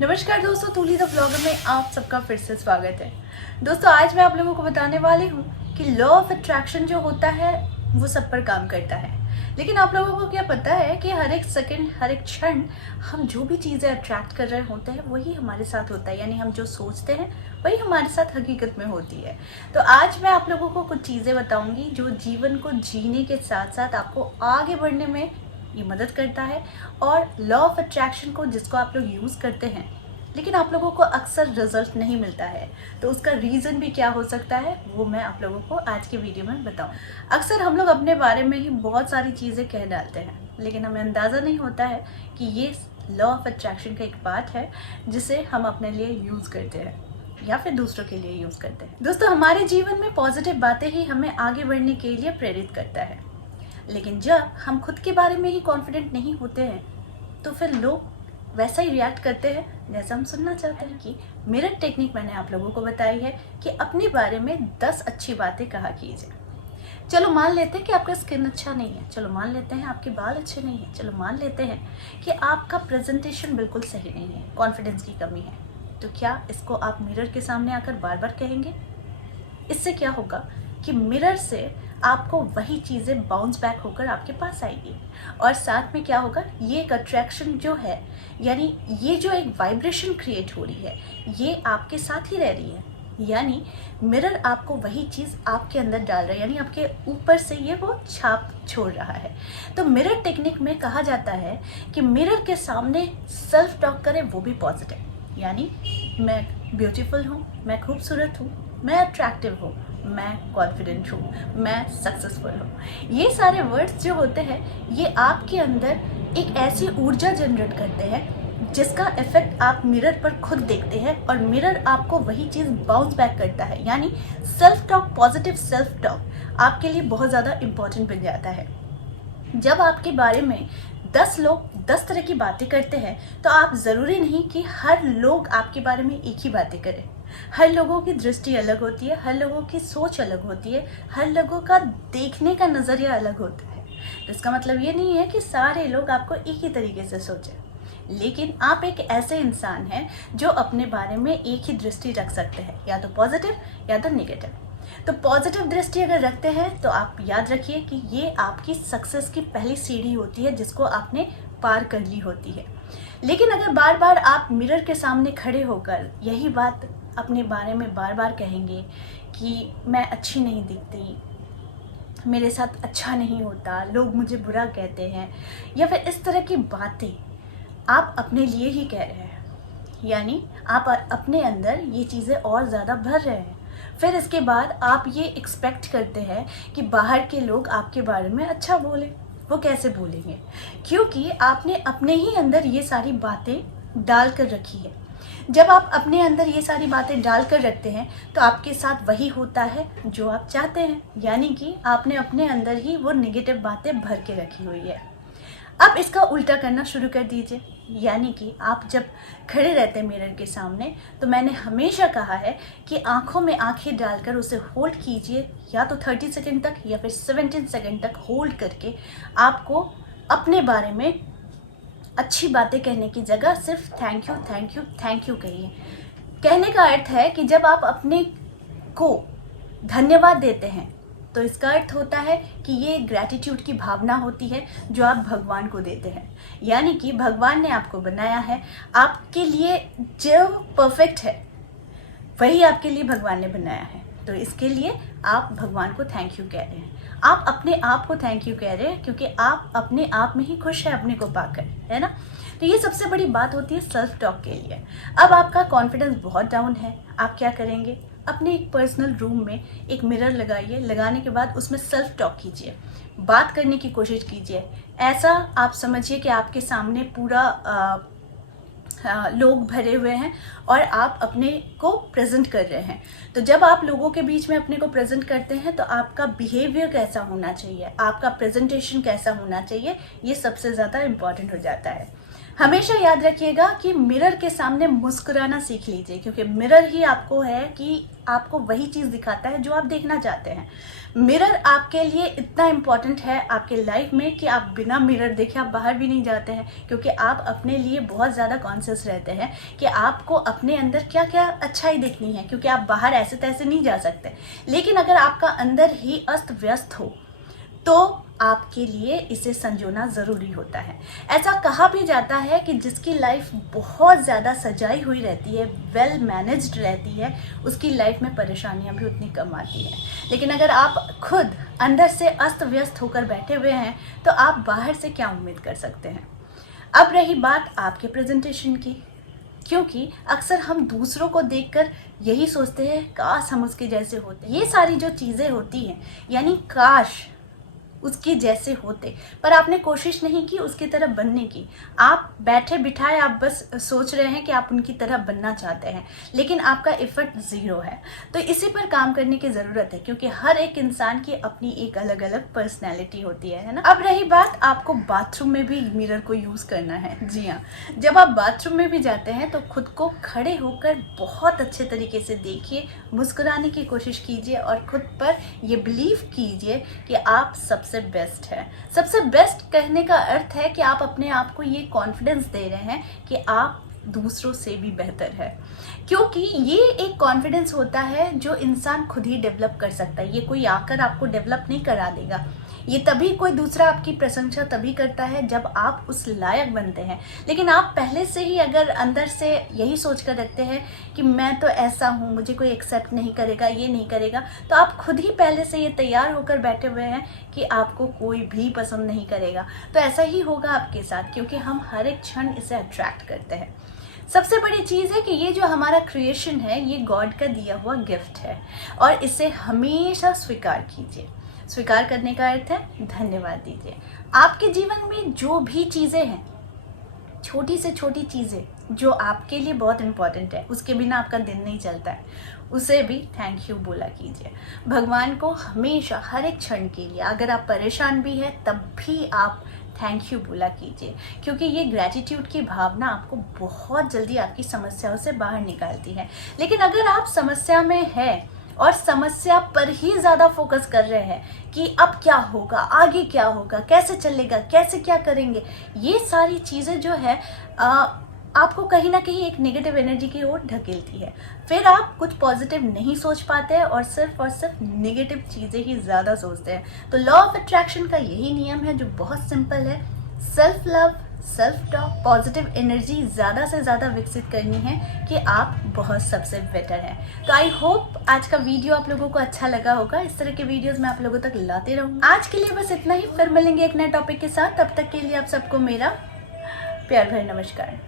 नमस्कार दोस्तों, तूली the blogger में आप सबका फिर से स्वागत है। दोस्तों, आज मैं आप लोगों को बताने वाली हूँ कि लॉ ऑफ अट्रैक्शन जो होता है वो सब पर काम करता है। लेकिन आप लोगों को क्या पता है कि हर एक सेकंड, हर एक क्षण हम जो भी चीज़ें अट्रैक्ट कर रहे होते हैं वही हमारे साथ होता है। यानी हम जो सोचते हैं वही हमारे साथ हकीकत में होती है। तो आज मैं आप लोगों को कुछ चीज़ें बताऊंगी जो जीवन को जीने के साथ साथ आपको आगे बढ़ने में ये मदद करता है। और लॉ ऑफ अट्रैक्शन को जिसको आप लोग यूज़ करते हैं लेकिन आप लोगों को अक्सर रिजल्ट नहीं मिलता है, तो उसका रीज़न भी क्या हो सकता है वो मैं आप लोगों को आज के वीडियो में बताऊं। अक्सर हम लोग अपने बारे में ही बहुत सारी चीज़ें कह डालते हैं लेकिन हमें अंदाज़ा नहीं होता है कि ये लॉ ऑफ अट्रैक्शन का एक पार्ट है जिसे हम अपने लिए यूज़ करते हैं या फिर दूसरों के लिए यूज़ करते हैं। दोस्तों, हमारे जीवन में पॉजिटिव बातें ही हमें आगे बढ़ने के लिए प्रेरित करता है। लेकिन जब हम खुद के बारे में ही कॉन्फिडेंट नहीं होते हैं तो फिर लोग वैसा ही रिएक्ट करते हैं जैसा हम सुनना चाहते हैं। कि मिरर टेक्निक मैंने आप लोगों को बताई है कि अपने बारे में 10 अच्छी बातें कहा कीजिए। चलो मान लेते हैं कि आपका स्किन अच्छा नहीं है, चलो मान लेते हैं आपके बाल अच्छे नहीं हैं, चलो मान लेते हैं कि आपका प्रेजेंटेशन बिल्कुल सही नहीं है, कॉन्फिडेंस की कमी है। तो क्या इसको आप मिरर के सामने आकर बार बार कहेंगे? इससे क्या होगा कि मिरर से आपको वही चीज़ें बाउंस बैक होकर आपके पास आएगी। और साथ में क्या होगा, ये एक अट्रैक्शन जो है, यानी ये जो एक वाइब्रेशन क्रिएट हो रही है, ये आपके साथ ही रह रही है। यानी मिरर आपको वही चीज़ आपके अंदर डाल रहा है, यानी आपके ऊपर से ये वो छाप छोड़ रहा है। तो मिरर टेक्निक में कहा जाता है कि मिरर के सामने सेल्फ टॉक करें, वो भी पॉजिटिव। यानी मैं ब्यूटीफुल हूँ, मैं खूबसूरत हूँ, मैं अट्रैक्टिव हूँ, मैं कॉन्फिडेंट हूँ, मैं सक्सेसफुल हूँ। ये सारे वर्ड्स जो होते हैं ये आपके अंदर एक ऐसी ऊर्जा जनरेट करते हैं जिसका इफेक्ट आप मिरर पर खुद देखते हैं और मिरर आपको वही चीज़ बाउंस बैक करता है। यानी self talk, positive self talk आपके लिए बहुत ज़्यादा इम्पॉर्टेंट बन जाता है। जब आपके बारे में 10 लोग 10 तरह की बातें करते हैं तो आप ज़रूरी नहीं कि हर लोग आपके बारे में एक ही बातें करें। हर लोगों की दृष्टि अलग होती है, हर लोगों की सोच अलग होती है, हर लोगों का देखने का नज़रिया अलग होता है। तो इसका मतलब ये नहीं है कि सारे लोग आपको एक ही तरीके से सोचें, लेकिन आप एक ऐसे इंसान हैं जो अपने बारे में एक ही दृष्टि रख सकते हैं, या तो पॉजिटिव या तो नेगेटिव। तो पॉजिटिव दृष्टि अगर रखते हैं तो आप याद रखिए कि ये आपकी सक्सेस की पहली सीढ़ी होती है जिसको आपने पार कर ली होती है। लेकिन अगर बार बार आप मिरर के सामने खड़े होकर यही बात अपने बारे में बार बार कहेंगे कि मैं अच्छी नहीं दिखती, मेरे साथ अच्छा नहीं होता, लोग मुझे बुरा कहते हैं, या फिर इस तरह की बातें आप अपने लिए ही कह रहे हैं, यानी आप अपने अंदर ये चीज़ें और ज़्यादा भर रहे हैं। फिर इसके बाद आप ये एक्सपेक्ट करते हैं कि बाहर के लोग आपके बारे में अच्छा बोलें। वो कैसे बोलेंगे? क्योंकि आपने अपने ही अंदर ये सारी बातें डाल कर रखी है। जब आप अपने अंदर ये सारी बातें डाल कर रखते हैं तो आपके साथ वही होता है जो आप चाहते हैं, यानी कि आपने अपने अंदर ही वो नेगेटिव बातें भर के रखी हुई है। अब इसका उल्टा करना शुरू कर दीजिए। यानी कि आप जब खड़े रहते हैं मिरर के सामने तो मैंने हमेशा कहा है कि आंखों में आंखें डालकर उसे होल्ड कीजिए, या तो 30 सेकंड तक या फिर 17 सेकंड तक होल्ड करके आपको अपने बारे में अच्छी बातें कहने की जगह सिर्फ thank you thank you thank you कहिए। कहने का अर्थ है कि जब आप अपने को धन्यवाद देते हैं तो इसका अर्थ होता है कि ये ग्रैटिट्यूड की भावना होती है जो आप भगवान को देते हैं। यानी कि भगवान ने आपको बनाया है, आपके लिए जो परफेक्ट है वही आपके लिए भगवान ने बनाया है। तो इसके लिए आप भगवान को थैंक यू कह रहे हैं, आप अपने आप को थैंक यू कह रहे हैं, क्योंकि आप अपने आप में ही खुश है अपने को पाकर, है ना। तो ये सबसे बड़ी बात होती है सेल्फ टॉक के लिए। अब आपका कॉन्फिडेंस बहुत डाउन है, आप क्या करेंगे? अपने एक पर्सनल रूम में एक मिरर लगाइए, लगाने के बाद उसमें सेल्फ टॉक कीजिए, बात करने की कोशिश कीजिए। ऐसा आप समझिए कि आपके सामने पूरा लोग भरे हुए हैं और आप अपने को प्रेजेंट कर रहे हैं। तो जब आप लोगों के बीच में अपने को प्रेजेंट करते हैं तो आपका बिहेवियर कैसा होना चाहिए, आपका प्रेजेंटेशन कैसा होना चाहिए, ये सबसे ज़्यादा इम्पॉर्टेंट हो जाता है। हमेशा याद रखिएगा कि मिरर के सामने मुस्कुराना सीख लीजिए, क्योंकि मिरर ही आपको है कि आपको वही चीज़ दिखाता है जो आप देखना चाहते हैं। मिरर आपके लिए इतना इम्पॉर्टेंट है आपके लाइफ में कि आप बिना मिरर देखे आप बाहर भी नहीं जाते हैं, क्योंकि आप अपने लिए बहुत ज़्यादा कॉन्शियस रहते हैं कि आपको अपने अंदर क्या क्या अच्छाई देखनी है, क्योंकि आप बाहर ऐसे तैसे नहीं जा सकते। लेकिन अगर आपका अंदर ही अस्त व्यस्त हो तो आपके लिए इसे संजोना ज़रूरी होता है। ऐसा कहा भी जाता है कि जिसकी लाइफ बहुत ज़्यादा सजाई हुई रहती है, वेल मैनेज्ड रहती है, उसकी लाइफ में परेशानियां भी उतनी कम आती हैं। लेकिन अगर आप खुद अंदर से अस्त व्यस्त होकर बैठे हुए हैं तो आप बाहर से क्या उम्मीद कर सकते हैं। अब रही बात आपके प्रेजेंटेशन की, क्योंकि अक्सर हम दूसरों को देखकर यही सोचते हैं काश हम उसके जैसे होते। ये सारी जो चीज़ें होती हैं यानी काश उसके जैसे होते, पर आपने कोशिश नहीं की उसकी तरह बनने की। आप बैठे बिठाए आप बस सोच रहे हैं कि आप उनकी तरह बनना चाहते हैं, लेकिन आपका एफर्ट ज़ीरो है। तो इसी पर काम करने की ज़रूरत है, क्योंकि हर एक इंसान की अपनी एक अलग अलग पर्सनैलिटी होती है ना। अब रही बात, आपको बाथरूम में भी मिरर को यूज़ करना है। जी हाँ, जब आप बाथरूम में भी जाते हैं तो खुद को खड़े होकर बहुत अच्छे तरीके से देखिए, मुस्कुराने की कोशिश कीजिए और खुद पर ये बिलीव कीजिए कि आप सबसे बेस्ट है। सबसे बेस्ट कहने का अर्थ है कि आप अपने आप को ये कॉन्फिडेंस दे रहे हैं कि आप दूसरों से भी बेहतर है, क्योंकि ये एक कॉन्फिडेंस होता है जो इंसान खुद ही डेवलप कर सकता है। ये कोई आकर आपको डेवलप नहीं करा देगा। ये तभी कोई दूसरा आपकी प्रशंसा तभी करता है जब आप उस लायक बनते हैं। लेकिन आप पहले से ही अगर अंदर से यही सोच कर रखते हैं कि मैं तो ऐसा हूँ, मुझे कोई एक्सेप्ट नहीं करेगा, ये नहीं करेगा, तो आप खुद ही पहले से ये तैयार होकर बैठे हुए हैं कि आपको कोई भी पसंद नहीं करेगा। तो ऐसा ही होगा आपके साथ, क्योंकि हम हर एक क्षण इसे अट्रैक्ट करते हैं। सबसे बड़ी चीज़ है कि ये जो हमारा क्रिएशन है ये गॉड का दिया हुआ गिफ्ट है और इसे हमेशा स्वीकार कीजिए। स्वीकार करने का अर्थ है धन्यवाद दीजिए। आपके जीवन में जो भी चीज़ें हैं, छोटी से छोटी चीज़ें जो आपके लिए बहुत इम्पॉर्टेंट है, उसके बिना आपका दिन नहीं चलता है, उसे भी थैंक यू बोला कीजिए। भगवान को हमेशा हर एक क्षण के लिए, अगर आप परेशान भी हैं तब भी आप थैंक यू बोला कीजिए, क्योंकि ये ग्रैटिट्यूड की भावना आपको बहुत जल्दी आपकी समस्याओं से बाहर निकालती है। लेकिन अगर आप समस्या में हैं और समस्या पर ही ज़्यादा फोकस कर रहे हैं कि अब क्या होगा, आगे क्या होगा, कैसे चलेगा, कैसे क्या करेंगे, ये सारी चीज़ें जो है आपको कहीं ना कहीं एक नेगेटिव एनर्जी की ओर ढकेलती है। फिर आप कुछ पॉजिटिव नहीं सोच पाते हैं और सिर्फ नेगेटिव चीज़ें ही ज़्यादा सोचते हैं। तो लॉ ऑफ अट्रैक्शन का यही नियम है जो बहुत सिंपल है। Self love, self talk, positive energy ज़्यादा से ज़्यादा विकसित करनी है कि आप बहुत सबसे बेटर हैं। तो आई होप आज का वीडियो आप लोगों को अच्छा लगा होगा। इस तरह के वीडियोस मैं आप लोगों तक लाते रहूँगी। आज के लिए बस इतना ही, फिर मिलेंगे एक नए टॉपिक के साथ। तब तक के लिए आप सबको मेरा प्यार भरा नमस्कार।